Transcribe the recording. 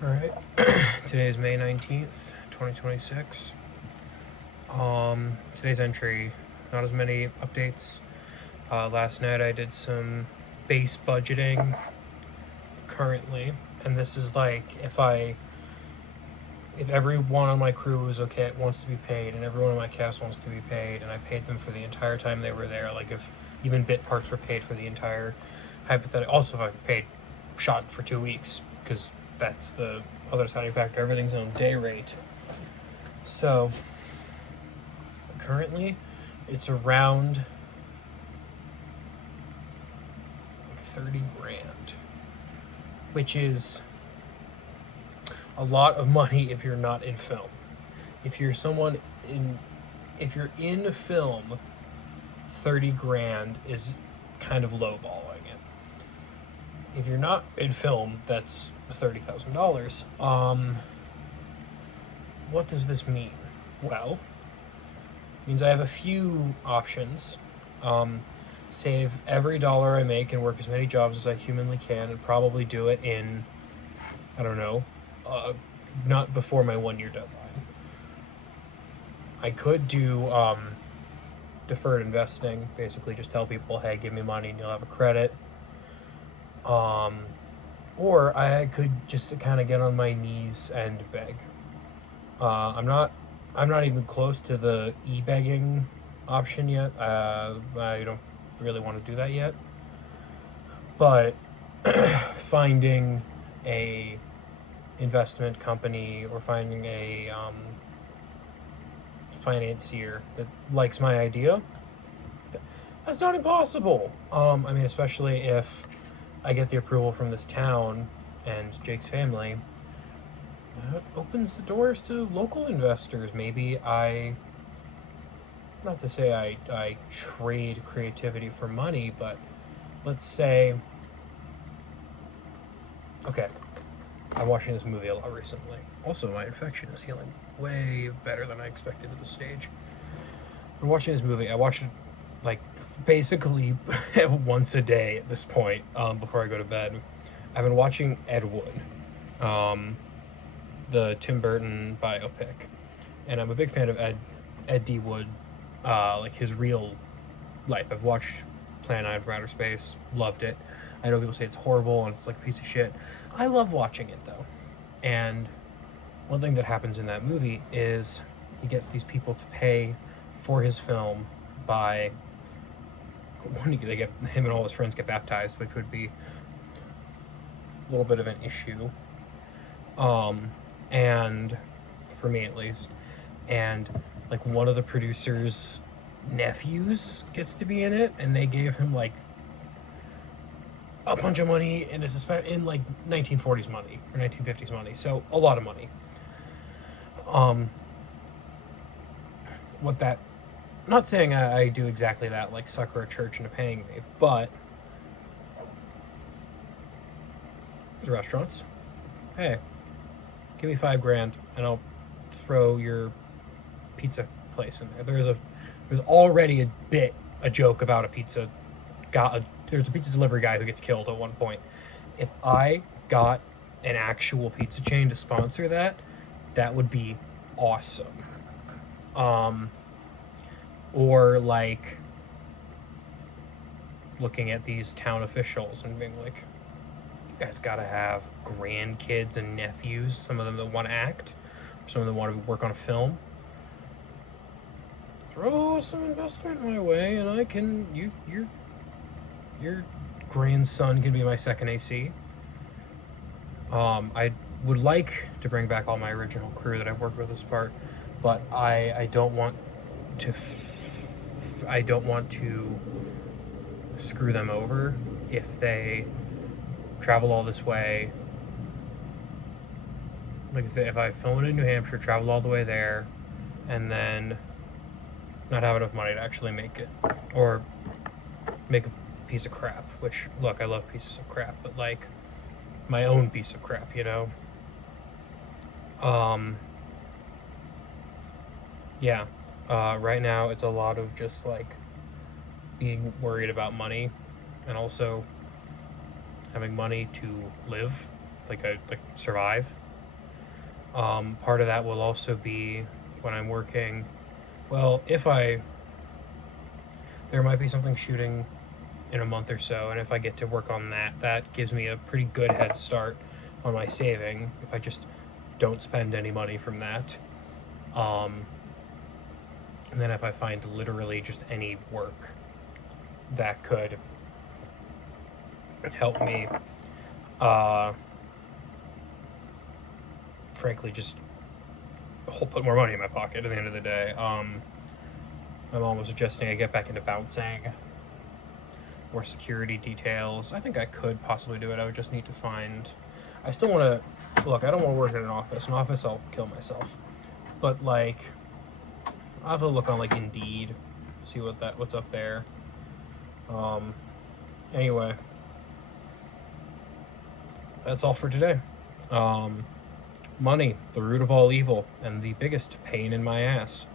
Alright, today is May 19th, 2026. Today's entry, not as many updates. Last night I did some base budgeting currently, and this is like if everyone on my crew is okay, wants to be paid, and everyone on my cast wants to be paid, and I paid them for the entire time they were there, like if even bit parts were paid for the entire hypothetical, also if I paid shot for 2 weeks, because that's the other deciding factor, everything's on day rate. So currently it's around 30 grand, which is a lot of money if you're not in film. If you're in film, 30 grand is kind of lowballing it. If you're not in film, that's $30,000. What does this mean? Well, it means I have a few options. Save every dollar I make and work as many jobs as I humanly can, and probably do it in, I don't know, not before my 1 year deadline. I could do deferred investing, basically just tell people, hey, give me money and you'll have a credit. Or I could just kind of get on my knees and beg. I'm not even close to the e-begging option yet. I don't really want to do that yet. But finding a investment company or finding a financier that likes my idea, that's not impossible. I mean, especially if I get the approval from this town and Jake's family, that opens the doors to local investors. Maybe not to say I trade creativity for money, but let's say, okay, I'm watching this movie a lot recently. Also, my infection is healing way better than I expected at this stage. I'm watching this movie. I watch it like basically once a day at this point, before I go to bed. I've been watching Ed Wood, the Tim Burton biopic, and I'm a big fan of Ed D. Wood, like his real life. I've watched Plan 9 from Outer Space, loved it. I know people say it's horrible and it's like a piece of shit. I love watching it though. And one thing that happens in that movie is he gets these people to pay for his film by they get him and all his friends get baptized, which would be a little bit of an issue. And for me at least. And like one of the producers' nephews gets to be in it, and they gave him like a bunch of money, and it's in like 1940s money or 1950s money, so a lot of money. What that, not saying I do exactly that, like sucker a church into paying me, but there's restaurants. Hey, give me $5,000 and I'll throw your pizza place in there. There's already a joke about a pizza guy. There's a pizza delivery guy who gets killed at one point. If I got an actual pizza chain to sponsor that, that would be awesome. Or like looking at these town officials and being like, you guys gotta have grandkids and nephews, some of them that want to act, some of them want to work on a film. Throw some investment my way, and I can your grandson can be my second AC. I would like to bring back all my original crew that I've worked with this part, but I don't want to screw them over if they travel all this way. Like if I film it in New Hampshire, travel all the way there, and then not have enough money to actually make it, or make a piece of crap, which, look, I love pieces of crap, but like my own piece of crap, you know? Yeah. Right now it's a lot of just like being worried about money, and also having money to live, like survive. Part of that will also be when I'm working. Well, there might be something shooting in a month or so, and if I get to work on that, that gives me a pretty good head start on my saving if I just don't spend any money from that. Um, and then if I find literally just any work that could help me, uh, frankly, just put more money in my pocket at the end of the day. My mom was suggesting I get back into bouncing, more security details. I think I could possibly do it. I would just need to find. I still want to look. I don't want to work in an office. An office, I'll kill myself. But like, I'll have to look on like Indeed, see what's up there. Anyway, that's all for today. Money, the root of all evil, and the biggest pain in my ass.